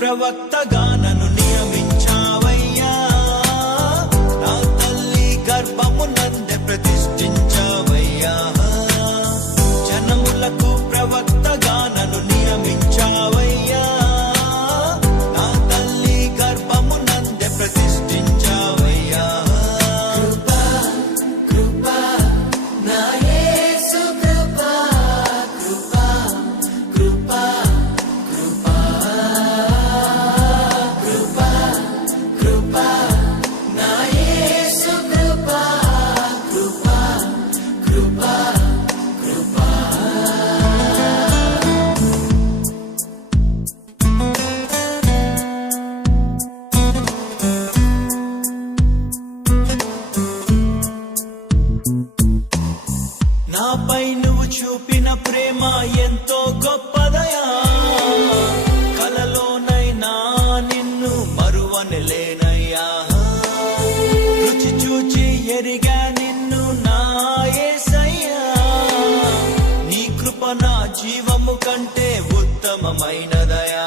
ప్రవక్తగా నన్ను నియమించావయ్యా, నా తల్లి గర్భమునందే ప్రతిష్ఠించావయ్యా. జనములకు ప్రవక్తగా నన్ను నియమించావయ్యా, నా తల్లి గర్భమునందే ప్రతిష్ఠించావయ్యా. కృపా కృపా నా యేసు కృపా కృపా కృపా కృపా కృపా కృపా నా యేసు కృపా కృపా కృపా కృపా. నాపై నువ్వు చూపిన ప్రేమ ఎంతో గొప్పదయా, కలలోనైనా నిన్ను మరువనలేనయ్యా. రుచి చూచి ఎరిగా నిన్ను నా యేసయ్యా, నీ కృప నా జీవము కంటే ఉత్తమమైనదయా.